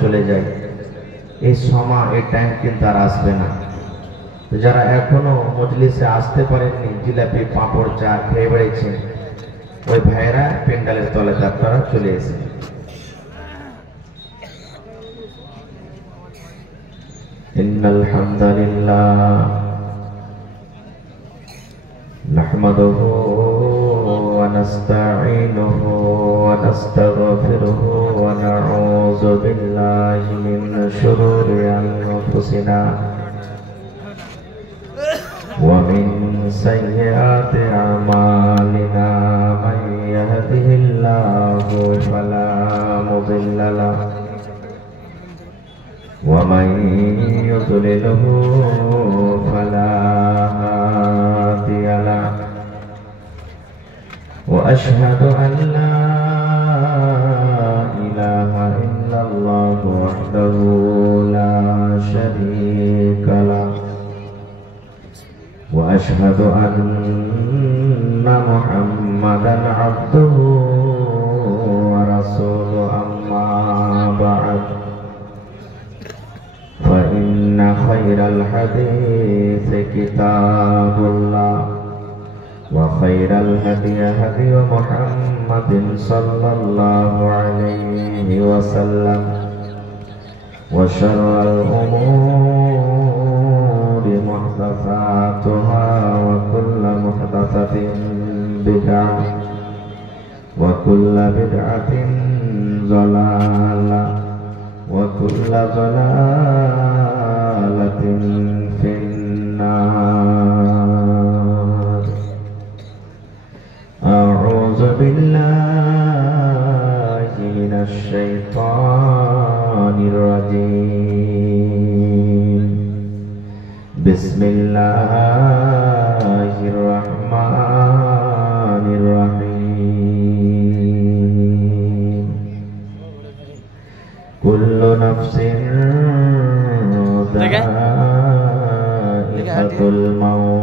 চলে যায়। এই সময় এই টাইম কিন্তু আর আসবে না। যারা এখনো মজলিসে আসতে পারেননি, জিলাপি পাঁপড় চা খেয়ে বেড়েছেন, ওই ভাইরা প্যান্ডেলের তলাতে আপনারা চলে এসেছেন। ইন্নাল হামদালিল্লাহ নাহমাদুহু ওয়া নাস্তাঈনুহু ওয়া নাস্তাগফিরুহু ওয়া নাউযু বিল্লাহি মিন শুরুরি আনফুসিনা ওয়া মিন সাইয়্যাতি আমালিনা মান ইয়াহদিহিল্লাহু ফালা মুদিল্লা লাহু ওয়া মান ইউদ্লিলহু ফালা হাদিয়া লাহু ওয়া আশহাদু আন লা ইলাহা ইল্লাল্লাহু ওয়াহদাহু লা শারীকা লাহু ওয়া আশহাদু আন্না মুহাম্মাদান আবদুহু ওয়া রাসূলুহু আম্মা বা'দ fa inna khairal hadithi kitabullah wa khairal hadiyi hadiyu Muhammadin sallallahu alaihi wasallam wa syarrul umuri muhdatsatuha wa kullu muhdatsatin bid'ah wa kullu bid'atin dhalalah wa kullu dhalalatin finnar. A'udzu billahi minasy syaithanir rajim. Bismillahirrahmanirrahim. Kullu nafsin dha'iqatul maut.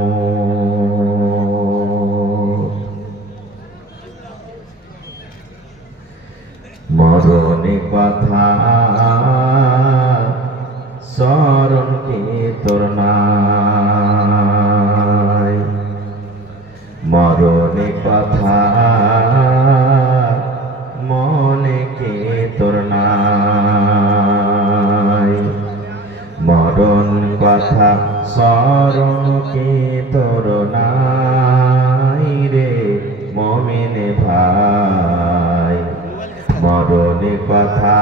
মরণে কথা স্মরণ কি তোর নাই, মরণে কথা মনে কি তোর নাই, মরণ কথা স্মরণ কি তোর নাই রে মুমিনে ভাই, মরণে কথা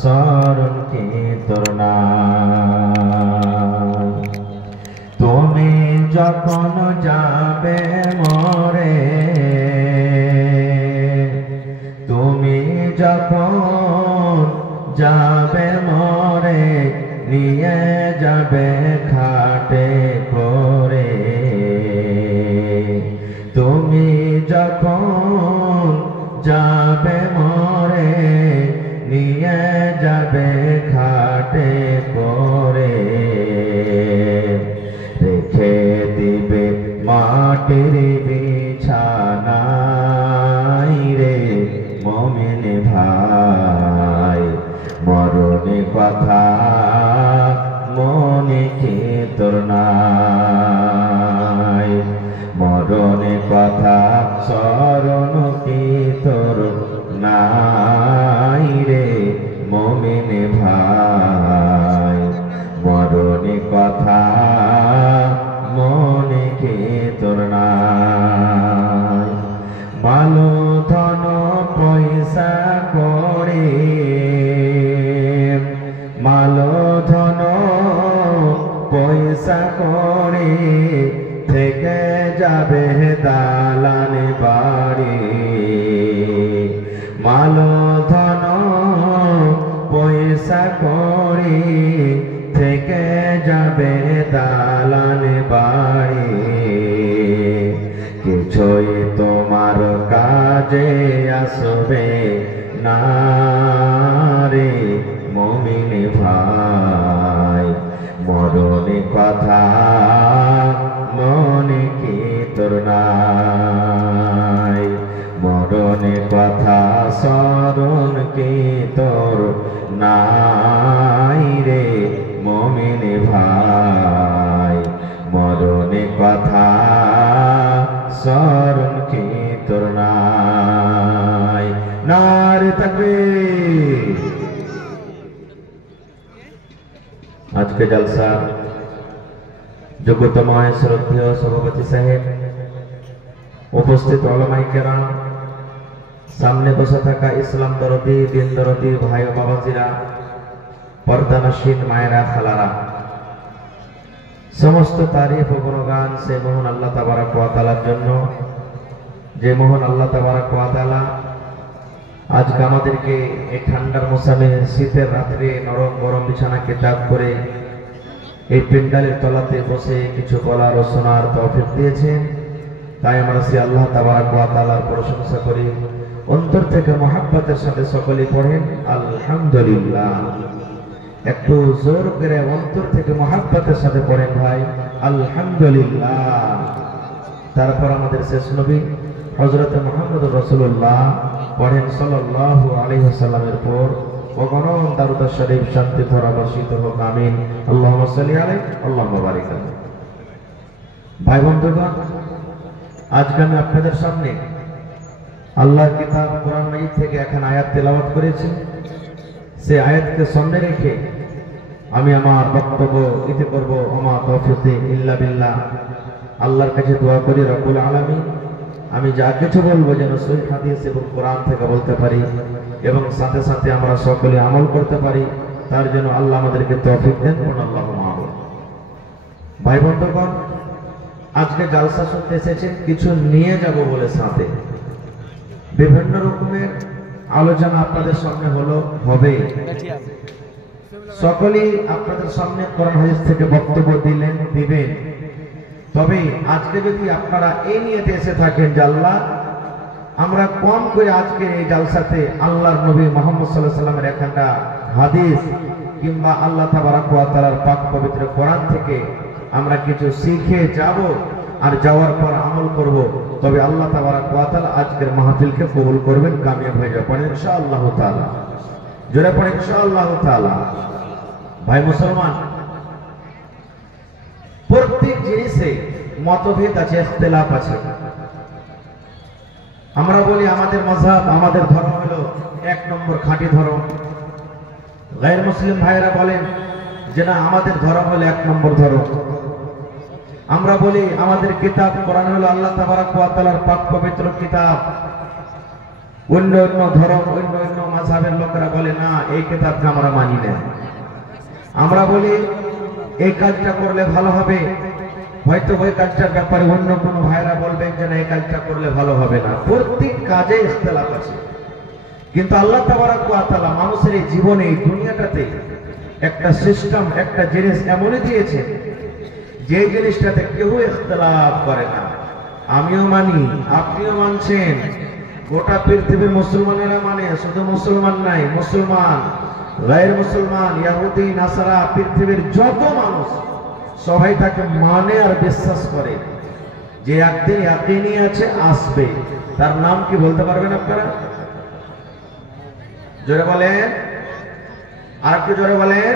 স্মরণ কি তোর নাই। তুমি যখন যাবে মরে, তুমি যখন যাবে মরে, নিয়ে যাবে খাটে করে, তুমি যখন যাবে মরে, নিয়ে যাবে খাটে করে, রেখে দিবে মাটির বিছানায় রে মুমিন ভাই, মরণে কথা মনে কি তোর নাই, মরণে কথা স্মরণ কি তোর নাই রে মুমিন ভাই, মরণে কথা মনে কি তোর নাই। ভালো ধন পয়সা করে, ভালো ধন পয়সা করে, থেকে যাবে দালান বাড়ি, মালো ধন পয়সা করে, থেকে যাবে দালান বাড়ি, কিছুই তোমার কাজে আসবে না রে মুমিন ভাই, মরণে কথা মনে কি তোর নাই, মরণে কথা স্মরণ কি তোর নাই রে মুমিন ভাই, মরণে কথা স্মরণ কি তোর নাই। নারে তাকবীর। আজকে জলসা যোগ্যতমায় শ্রদ্ধেয় সভাপতি সাহেব, উপস্থিত ওলামায়ে কেরাম, সামনে বসে থাকা ইসলাম দরদি, দিন দরদি ভাই ও বাবাজিরা, পর্দানশীন মায়েরা, খালারা, সমস্ত তারিফ ও গুণগান সে মহান আল্লাহ তাবারক ওয়া তাআলার জন্য, যে মহান আল্লাহ তাবারক ওয়া তাআলা আজকে আমাদেরকে এই ঠান্ডার মৌসুমে শীতের রাত্রে নরম গরম বিছানাকে ত্যাগ করে এই পেন্ডালের তলাতে বসে কিছু বলার ও শোনার তৌফিক দিয়েছেন। তাই আমরা সে আল্লাহ তাবারক ওয়া তাআলার প্রশংসা করি, অন্তর থেকে মহাব্বতের সাথে সকলে পড়েন আলহামদুলিল্লাহ। একটু জোর করে অন্তর থেকে মহাব্বতের সাথে পড়েন ভাই আলহামদুলিল্লাহ। তারপর আমাদের শেষ নবী হযরত মুহাম্মদুর রাসূলুল্লাহ পড়েন সাল্লাল্লাহু আলাইহি ওয়াসাল্লামের পর অগণন দারুদ শরীফ শান্তি ধারা বর্ষিত হোক, আমিন। আল্লাহুম্মা সাল্লি আলাইহি আল্লাহুম্মা বারিক আলাইহি। ভাই বন্ধুগণ, আজকে আমি আপনাদের সামনে আল্লাহর কিতাব কোরআন মাজিদ থেকে এখন আয়াত তেলাওয়াত করেছি। সে আয়াতকে সামনে রেখে আমি আমার বক্তব্য দিতে করব। ওমা তাওফীকি ইল্লা বিল্লাহ। আল্লাহর কাছে দোয়া করি রব্বুল আলামিন আমি যা কিছু বলবো যেন সহিহ হাদিস এবং কোরআন থেকে বলতে পারি এবং সাথে সাথে আমরা সকলে আমল করতে পারি, তার জন্য আল্লাহ আমাদেরকে তৌফিক দেন। আল্লাহুম্মা আমিন। ভাই বন্ধুগণ, আজকে জালসা শুনতে এসেছেন, কিছু নিয়ে যাব বলে সাথে বিভিন্ন রকমের আলোচনা আপনাদের সামনে হবে। সকলেই আপনাদের সামনে কোরআন হাদিস থেকে বক্তব্য দিবেন। তবে আজকে যদি আপনারা এই নিয়েতে এসে থাকেন যে আল্লাহ আমরা কম করে আজকে এই জালসাতে আল্লাহর নবী মুহাম্মদ সাল্লাল্লাহু আলাইহি ওয়াসাল্লামের একটা হাদিস কিংবা আল্লাহ তাবারক ওয়া তাআলার পাক পবিত্র কোরআন থেকে আমরা কিছু শিখে যাব আর যাওয়ার পর আমল করব, তবে আল্লাহ তাবারক ওয়া তাআলা আজকের মাহফিলকে কবুল করবেন, কামিয়াব হয়ে যাবে। পড়েন ইনশাআল্লাহ তাআলা, জোরে পড়েন ইনশাআল্লাহ তাআলা। ভাই মুসলমান, প্রত্যেক জিনিসে মতভেদ আছে, ইখতিলাফ আছে। আমরা বলি আমাদের মাযহাব, আমাদের ধর্ম হলো এক নম্বর খাঁটি ধর্ম। গায়র মুসলিম ভাইরা বলেন যে না, আমাদের ধর্ম হলো এক নম্বর ধর্ম। আমরা বলি আমাদের কিতাব কোরআন হলো আল্লাহ তাবারক ওয়া তাআলার পাক পবিত্র কিতাব। অন্য অন্য ধর্ম, অন্য অন্য মাযহাবের লোকেরা বলে না, এই কিতাবকে আমরা মানি না। আমরা বলি এই কাজটা করলে ভালো হবে, হয়তো ওই কাজটার ব্যাপারে অন্য কোনো ভাইরা বলবেন যে না, এই কাজটা করলে ভালো হবে না। প্রত্যেক কাজে ইখতিলাফ আছে, কিন্তু আল্লাহ তাবারক ওয়া তাআলা মানুষের এই জীবনে, এই দুনিয়াটাতে একটা সিস্টেম, একটা জিনিস এমনই দিয়েছে যে জিনিসটাতে কেউ ইখতিলাফ করে না। আমিও মানি, আপনিও মানছেন, গোটা পৃথিবীর মুসলমানেরা মানে, শুধু মুসলমান নাই, মুসলমান, গায়র মুসলমান, ইহুদি, নাসারা, পৃথিবীর যত মানুষ সবাই তাকে মানে আর বিশ্বাস করে যে একদিন ইয়াকিনী আছে, আসবে। তার নাম কি বলতে পারবেন আপনারা? জোরে বলেন, আর একটু জোরে বলেন।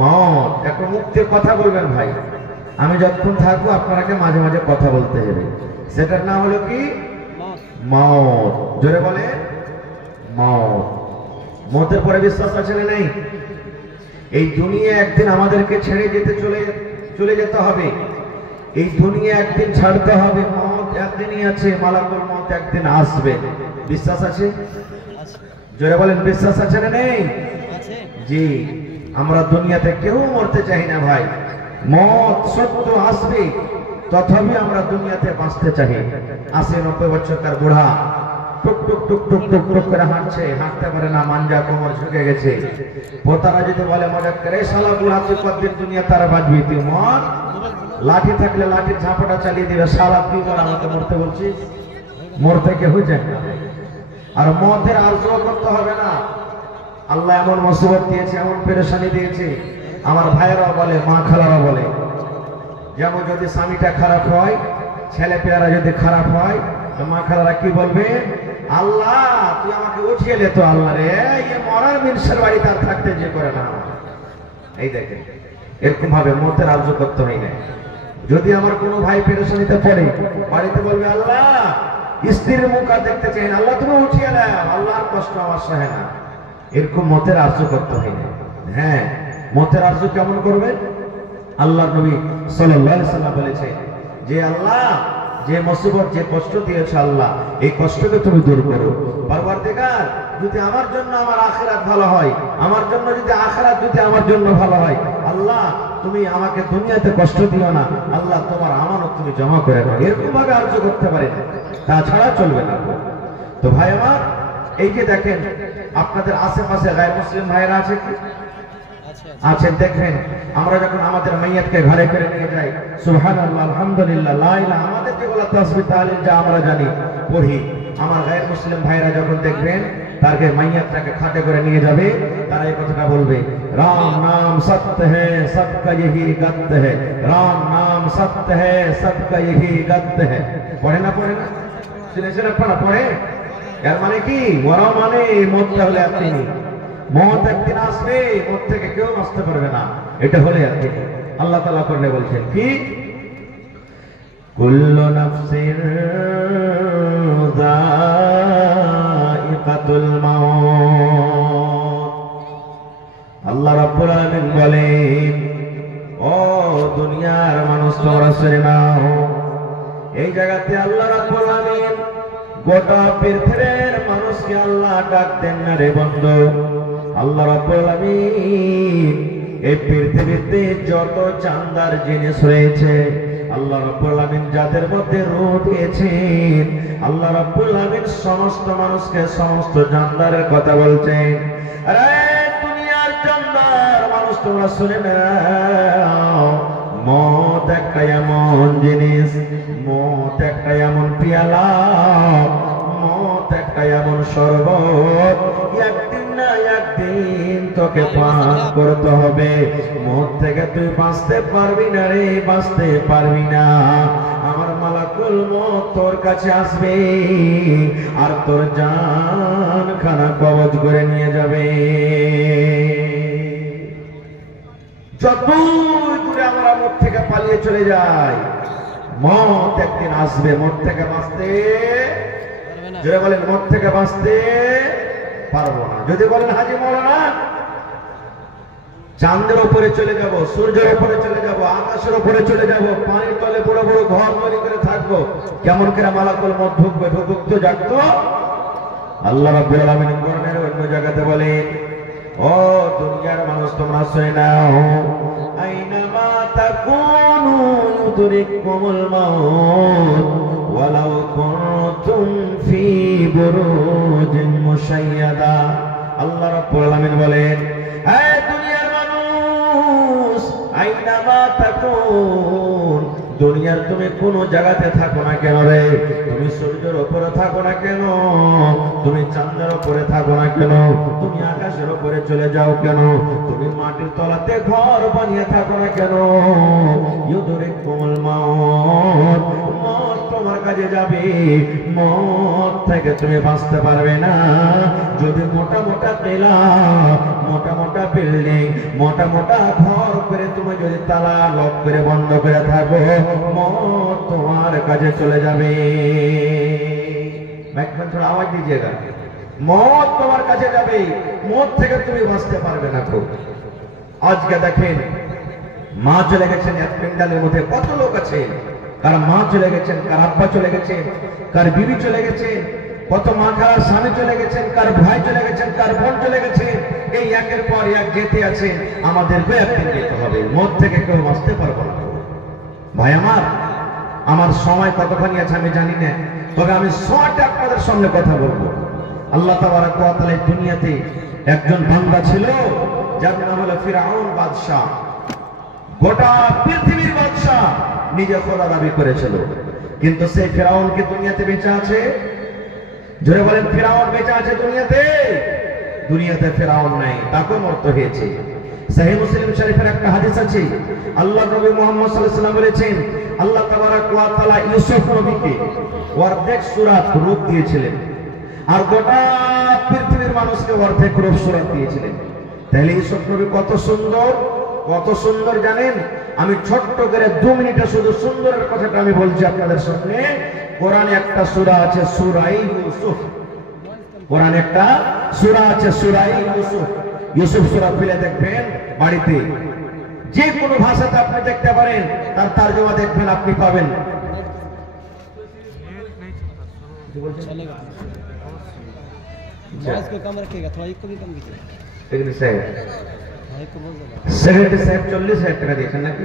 মওত। একটু মুক্তি কথা বলবেন ভাই, আমি যতক্ষণ থাকবো আপনাকে মাঝে মাঝে কথা বলতে হবে। সেটার নাম হলো কি? মওত। জোরে বলেন মওত। মওতের পরে বিশ্বাস আছে না নেই? এই দুনিয়া একদিন আমাদেরকে ছেড়ে যেতে চলে যেতে হবে। এই দুনিয়া একদিন ছাড়তে হবে। মওত একদিনই আছে, মালাকুল মওত একদিন আসবে। বিশ্বাস আছে? জোরে বলেন, বিশ্বাস আছে না নেই? জি। আমরা দুনিয়াতে কেউ মরতে চাই না ভাই। মওত সত্য আসবে, তথাপি আমরা দুনিয়াতে বাঁচতে চাই। 80-90 বছরকার বুড়া টুক টুক টুক টুক টুক টুক করে হাঁটছে, হাঁটতে পারে না, মাঞ্জা কোমর ঝুঁকে গেছে। পোতারা যদি বলে মজা করে, শালা বুড়া তুই কতদিন দুনিয়া তারা বাঁচবি, তুই মর, লাঠি থাকলে লাঠির ঝাঁপটা চালিয়ে দিবে। শালা তুই বল আমাকে মরতে বলছিস? মরতে কেউ যায় না। আর মদের আরজু করতে হবে না। আল্লাহ এমন মুসিবত দিয়েছে, এমন পেরেশানি দিয়েছে, আমার ভাইয়েরাও বলে, মা খালারা বলে, যেমন যদি স্বামীটা খারাপ হয়, ছেলে পেয়ারা যদি খারাপ হয়, তো মা খালারা কি বলবে? আল্লাহ তুই আমাকে উঠিয়ে নে তো আল্লাহ রে, এই মরার মিনসের বাড়ি তার থাকতে যে করে না। এই দেখেন এরকম ভাবে মতের আরজু করতে হয় না। যদি আমার কোনো ভাই পেরেশানিতে পড়ে বাড়িতে বলবে আল্লাহ স্ত্রীর মুখ আর দেখতে চাই না, আল্লাহ তুমি উঠিয়ে নাও, আল্লাহর কষ্ট আমার সহে না। এরকম মতের আরজু করতে হয় না। হ্যাঁ, মতের আরজু কেমন করবেন? আল্লাহর নবী সাল্লাল্লাহু আলাইহি সাল্লাম বলেছেন যে আল্লাহ যে মুসিবত যে কষ্ট দিয়েছ আল্লাহ এই কষ্টকে তুমি দূর করো। পরবর্তীকার যদি আমার জন্য আমার আখিরাত ভালো হয়, আমার জন্য যদি আখিরাত যদি আমার জন্য ভালো হয়, আল্লাহ তুমি আমাকে দুনিয়াতে কষ্ট দিও না, আল্লাহ তোমার আমানত তুমি জমা করে নাও। এরকম ভাবে আরজু করতে পারেন, তাছাড়া চলবে না। তো ভাই আমার এই যে দেখেন আপনাদের আশেপাশে গায়ে মুসলিম ভাইরা আছে কি? আছেন। দেখবেন আমরা যখন আমাদের মাইয়াতকে ঘরে করে নিয়ে যাই সুবহানাল্লাহ আলহামদুলিল্লাহ লা ইলাহা, আমাদের যেগুলো তাসবিহ তাহলিল যা আমরা জানি পড়ি, আমার গায়ের মুসলিম ভাইরা যখন দেখবেন তারকে মাইয়াতটাকে খাটে করে নিয়ে যাবে, তারা এই কথাটা বলবে রাম নাম সত্য হ্যায় সবকা यही গত है, রাম নাম সত্য है সবকা यही গত है। পড়ে না শুনেছেন আপনারা? পড়ে। এর মানে কি? মরা মানে মরতে হলে আপনি, মত একদিন আসবে, মত থেকে কেউ বাঁচতে পারবে না, এটা হলে আর কি। আল্লাহ তাআলা করলে বলছেন কি কুল্লু নাফসিন যায়িকাতুল মাউত। আল্লাহ রাব্বুল আলামিন বলেন ও দুনিয়ার মানুষ তোমরা শুনে নাও, এই জায়গাতে আল্লাহ রাব্বুল আলামিন গোটা পৃথিবীর মানুষকে আল্লাহ ডাক দেন না রে বন্ধু। আল্লাহ রাব্বুল আলামিন এই পৃথিবীতে যত চাঁদার জিনিস রয়েছে আল্লাহ রাব্বুল আলামিন যাদের মধ্যে রূহ দিয়েছেন, আল্লাহ রাব্বুল আলামিন সমস্ত মানুষকে সমস্ত জানদারের কথা বলছেন। আরে দুনিয়ার জানদার মানুষ তোমরা শুনে নাও, মত একটা এমন জিনিস, মত একটা এমন পিয়ালা, মত একটা এমন শরবত, একদিন না একদিন তোকে পান করতে হবে। মত থেকে তুই বাঁচতে পারবি না রে, বাঁচতে পারবি না। আমার মালাকুল মত তোর কাছে আসবে আর তোর জান খানা কবজ করে নিয়ে যাবে। যতই দূরে আমরা মত থেকে পালিয়ে চলে যাই, মত একদিন আসবে। মত থেকে বাঁচতে, যদি বলেন মত থেকে বাঁচতে পারবো না, যদি বলেন হাজী মাওলানা চাঁদের উপরে চলে যাব, সূর্যের উপরে চলে যাব, আকাশের উপরে চলে যাব, পানির তলে বড় বড় ঘর তৈরি করে থাকবো, কেমন করে মালাকুল মত ঢুকবে? ঢুকুক তো, জাগতো। আল্লাহ রাব্বুল আলামিন কোরআনের অন্য জায়গাতে বলেন ও দুনিয়ার মানুষ তোমরা শুনে নাও, আইনামা তাকুনু ইউদরিকুমুল মাউত ওয়ালাউ কুনতুম ফি বুরুজিন মুশাইয়াদা। আল্লাহ রাব্বুল আলামিন বলেন হে দুনিয়ার মানুষ, আইনামা তাকুন, দুনিয়ার তুমি কোন জায়গাতে থাকো না কেন রে, তুমি সূর্যের উপরে থাকো না কেন, তুমি চাঁদের উপরে থাকো না কেন, তুমি আকাশের উপরে চলে যাও কেন, তুমি মাটির তলাতে ঘর বানিয়ে থাকো না কেন, ইউদরিকুমুল মাউত, মত তোমার কাছে যাবে, মত থেকে তুমি বাঁচতে পারবে না। যদি মোটা মোটা কেলা, মোটা মোটা বিল্ডিং, মোটা মোটা ঘর করে তুমি যদি তালা লক করে বন্ধ করে থাকো, মত তোমার কাছে চলে যাবে। थोड़ा आवाज दीजिएगा। मौत তোমার কাছে যাবে, মত থেকে তুমি বাঁচতে পারবে না। খুব আজকে দেখেন মা চলে গেছেন এক পেন্ডালের মধ্যে, কত লোক আছে, কার মা চলে গেছেন, কার আব্বা চলে গেছেন, কার বিবি চলে গেছেন, কত মা খালার স্বামী চলে গেছেন, কার ভাই চলে গেছেন, কার বোন চলে গেছেন। এই একের পর এক যেতে আছেন, আমাদেরকে একদিন যেতে হবে, মত থেকে কেউ বাঁচতে পারবো না। ভাই আমার সময় কতখানি আছে আমি জানি না, তবে আমি শর্টে আপনাদের সামনে কথা বলবো। আল্লাহ তাবারক ওয়া তাআলা দুনিয়াতে একজন বান্দা ছিল যার নাম হলো ফিরআউন বাদশা। গোটা পৃথিবীর বাদশা, নিজে খোদা দাবি করেছিল, কিন্তু সেই ফিরআউন কি দুনিয়াতে বেঁচে আছে? জোরে বলেন, ফিরআউন বেঁচে আছে দুনিয়াতে? দুনিয়াতে ফিরআউন নাই, তাকে মরতে হয়েছে। সহিহ মুসলিম শরীফের একটা হাদিস আছে, আল্লাহ নবী মুহাম্মদ সাল্লাল্লাহু আলাইহি ওয়াসাল্লাম বলেছেন, আল্লাহ তাবারক ওয়া তাআলা ইউসুফ নবীকে অর্ধেক সূরা রূপ দিয়েছিলেন। আর গোটা পৃথিবীর মানুষকে অর্ধেক রূপ সুরত দিয়েছিলেন। তাহলে ইউসুফ নবী কত সুন্দর জানেন। আমি ছোট্ট করে 2 মিনিটে শুধু সুন্দরের কথাটা আমি বলছি আপনাদের সামনে। কোরআনে একটা সূরা আছে সূরা ইউসুফ, কোরআনে একটা সূরা আছে সূরা ইউসুফ। ইউসুফ সূরা খুলে দেখবেন বাড়িতে, যে কোনো ভাষাতে আপনি দেখতে পারেন, তার তরজমা দেখবেন আপনি পাবেন। সেক্রেটারি সাহেব 40,000 টাকা দিয়েছেন নাকি?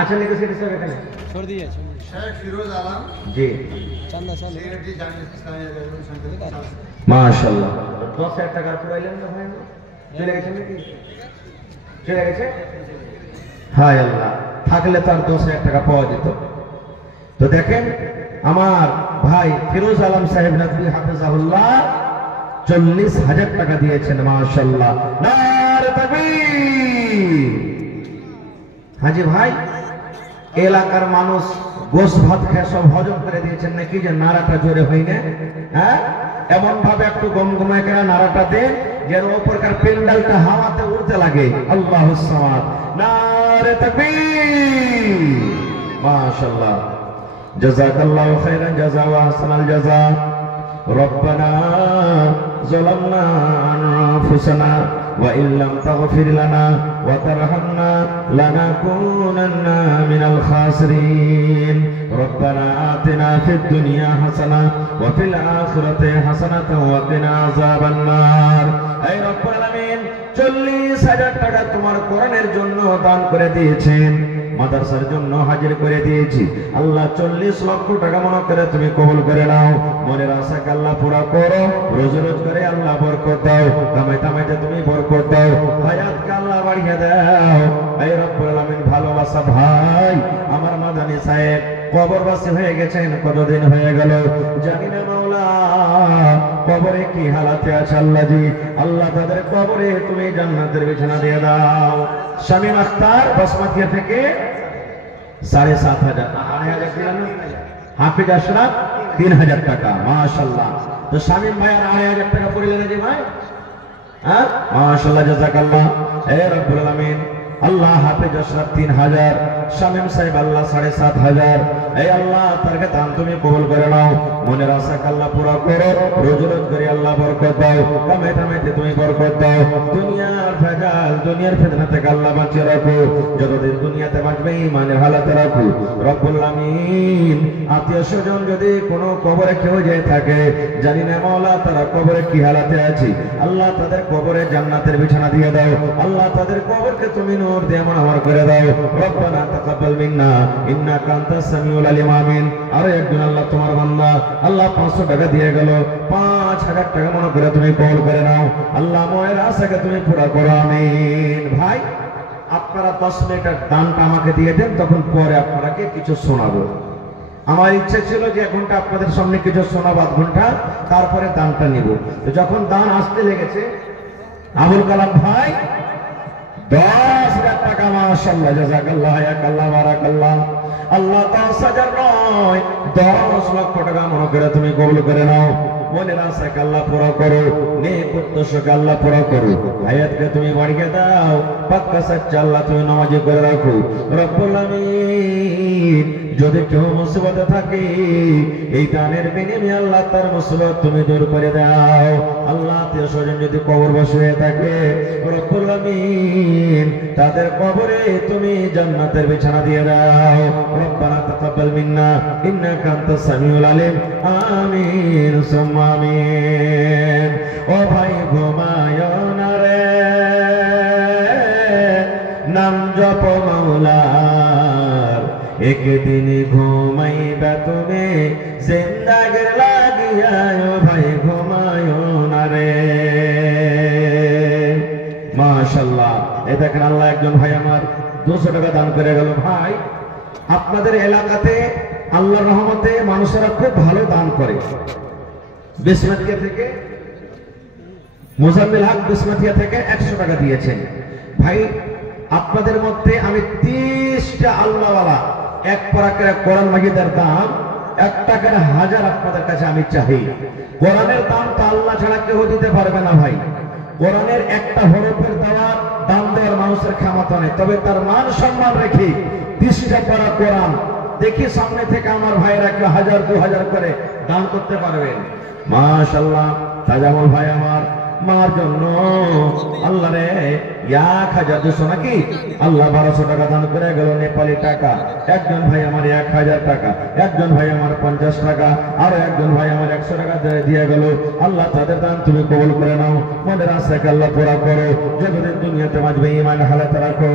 আচ্ছা নাকি সেক্রেটারি সাহেব এখানে छोड़ दिए शेख फिरोज आलम जी चंदा सेक्रेटरी জামিয়া ইসলামিয়া মাশাআল্লাহ। 10,000 টাকা পুরাইলেন না ভাই? চলে গেছে নাকি? চলে গেছে? হায় আল্লাহ, থাকলে তার 10,000 টাকা পাওয়া যেত। তো দেখেন আমার ভাই ফিরোজ আলম সাহেব নদভী হাফেজাহুল্লাহ 40,000 টাকা দিয়েছেন। মাশাআল্লাহ, নারে তাকবীর। হাজি ভাই, এলাকার মানুষ গোশ ভাত খেয়ে সব হজম করে দিয়েছেন নাকি যে নারাটা জোরে হয় না? হ্যাঁ, এমন ভাবে একটু গমগমায় করে নারাটা দেন যেন ওপরকার পেন্ডালটা হাওয়াতে উড়তে লাগে। আল্লাহুস সামাদ, নারে তাকবীর। মাশাআল্লাহ, জাযাকাল্লাহু খাইরান জাযা ওয়া আহসানাল জাযা। রব্বানা যালামনা আনফুসানা ওয়া ইল্লাম তাগফির লানা ওয়া তারহামনা লানাকুনান্না মিনাল খাসিরিন। রব্বানা আতিনা ফিদ দুনিয়া হাসানা ওয়া ফিল আখিরাতি হাসানাতাও ওয়া কিনা আযাবান নার। হে রব্বুল আলামিন, 40,000 টাকা তোমার কোরআনের জন্য দান করে দিয়েছেন, মাদ্রাসার জন্য হাজির করে দিয়েছি। আল্লাহ 40 লক্ষ টাকা মনে করে তুমি কবুল করে নাও। মনের আশাকে আল্লাহ পুরা করো, রোজি রোজগারে আল্লাহ বরকত দাও, কামাইতে তুমি বরকত দাও, হায়াতকে আল্লাহ বাড়িয়ে দাও। হে রব্বুল আলামিন, ভালোবাসা ভাই আমার মাদানী সাহেব কবরবাসী হয়ে গেছেন, কতদিন হয়ে গেল জানি না মাওলা, কবরে কি হালাতে আছে আল্লাহ জি। আল্লাহ তাদের কবরে তুমি জান্নাতের বিছানা দিয়ে দাও। শামীম আখতার বাসমাতিয়া থেকে 7,500 8,000 দিলেন, হাফিজ আশরাফ 3,000 টাকা। মাশাআল্লাহ, তো শামীম ভাই আর 2,500 টাকা পড়লেন জি ভাই। হ্যাঁ, মাশাআল্লাহ, জাযাকাল্লাহ। হে রব্বুল আলামিন, আল্লাহ হাফিজ আশরাফ 3,000, শামীম সাহেব আল্লাহ 7,500। এই আল্লাহ তারকে দান তুমি কবুল করে নাও, মনের আশাকে আল্লাহ পুরা করো, রোজ রোজ করে আল্লাহ বরকত দাও, কামাইতে তুমি বরকত দাও। দুনিয়ার ভেজাল, দুনিয়ার ফিতনা থেকে আল্লাহ বাঁচিয়ে রাখো, যতদিন দুনিয়াতে বাঁচবে ঈমানের হালাতে রাখো। রব্বুল আলামিন, আত্মীয় স্বজন যদি কোনো কবরে কেউ যেয়ে থাকে, জানি না মাওলা তারা কবরে কি হালাতে আছে, আল্লাহ তাদের কবরে জান্নাতের বিছানা দিয়ে দাও। আল্লাহ তাদের কবরকে তুমি নূর দিয়ে আমার করে দাও। রব্বানা তাকাব্বাল মিন্না ইন্নাকা আনতাস সামিউল আলিম। আমিন। আর একজন আল্লাহ তোমার বান্দা আল্লাহ 500 টাকা দিয়ে গেল, 5,000 টাকা মনে করে তুমি কবুল করে নাও। আল্লাহ মনের আশাকে তুমি পুরা করো। আমিন। ভাই আপনারা 10 মিনিটের দানটা আমাকে দিয়ে দেন, তখন পরে আপনাকে কিছু শোনাবো। আমার ইচ্ছা ছিল যে 1 ঘন্টা আপনাদের সামনে কিছু শোনাবো, 1/2 ঘন্টা, তারপরে দানটা নিব। তো যখন দান আসতে লেগেছে, আবুল কালাম ভাই 10,000 টাকা। মাশাআল্লাহ, জাযাকাল্লাহ, হায়াকাল্লাহ, বারাকাল্লাহ। আল্লাহ 10,000 নয় 10 লক্ষ টাকা মনে করে তুমি কবুল করে নাও। মনের আশাকে আল্লাহ পুরা করো, নেক উদ্দেশ্যকে আল্লাহ পুরা করো, হায়াতকে তুমি বাড়িয়ে দাও, পাক্কা সাচ্চা আল্লাহ তুমি নামাজি করে রাখো। রব্বুল আমিন, যদি কেউ মুসিবতে থাকে, এই দানের বিনিময়ে আল্লাহ তার মুসিবত তুমি দূর করে দাও। আল্লাহ আত্মীয় স্বজন যদি কবরবাসী হয়ে থাকে, রব্বুল আমিন তাদের কবরে তুমি জান্নাতের বিছানা দিয়ে দাও। রব্বানা তাকাব্বাল মিন্না ইন্নাকা আনতাস সামিউল আলিম। আমিন সুম্মা আমিন। ও ভাই ঘুমায় না রে, নাম জপ মাওলার, একদিন ঘুমাইবা তুমি জিন্দাগির লাগিয়া। ও ভাই ঘুমায় না রে। মাশাআল্লাহ, এই দেখেন আল্লাহ একজন ভাই আমার 200 টাকা দান করে গেল। ভাই আপনাদের এলাকাতে আল্লাহর রহমতে মানুষেরা খুব ভালো দান করে। বিসমাতিয়া থেকে মুজাম্মিল হক বিসমাতিয়া থেকে 100 টাকা দিয়েছেন। ভাই আপনাদের মধ্যে আমি 30টা আল্লাহওয়ালা এক পারা করে কোরআন মাজিদের দাম 1 টাকার 1000 আপনাদের কাছে আমি চাই। কোরআনের দাম তো আল্লাহ ছাড়া কেউ দিতে পারবে না ভাই। কোরআনের একটা হরফের দাম দেওয়ার মানুষের ক্ষমতা নেই, তবে তার মান সম্মান রেখে 30টা পারা কোরআন দেখি সামনে থেকে আমার ভাইরা কেউ 1000 2000 করে দান করতে পারবেন। মাশাআল্লাহ তাজামুল ভাই আমার মার জন্য আল্লাহ রে 1200 নাকি আল্লাহ 1200 টাকা দান করে গেল নেপালি টাকা। একজন ভাই আমার 1000 টাকা, একজন ভাই আমার 50 টাকা, আর একজন ভাই আমার 100 টাকা দিয়ে গেল। আল্লাহ তাদের দান তুমি কবুল করে নাও, মনের আশাকে আল্লাহ পুরা করো, জগতের দুনিয়াতে বাঁচবে ঈমান হালাত রাখো।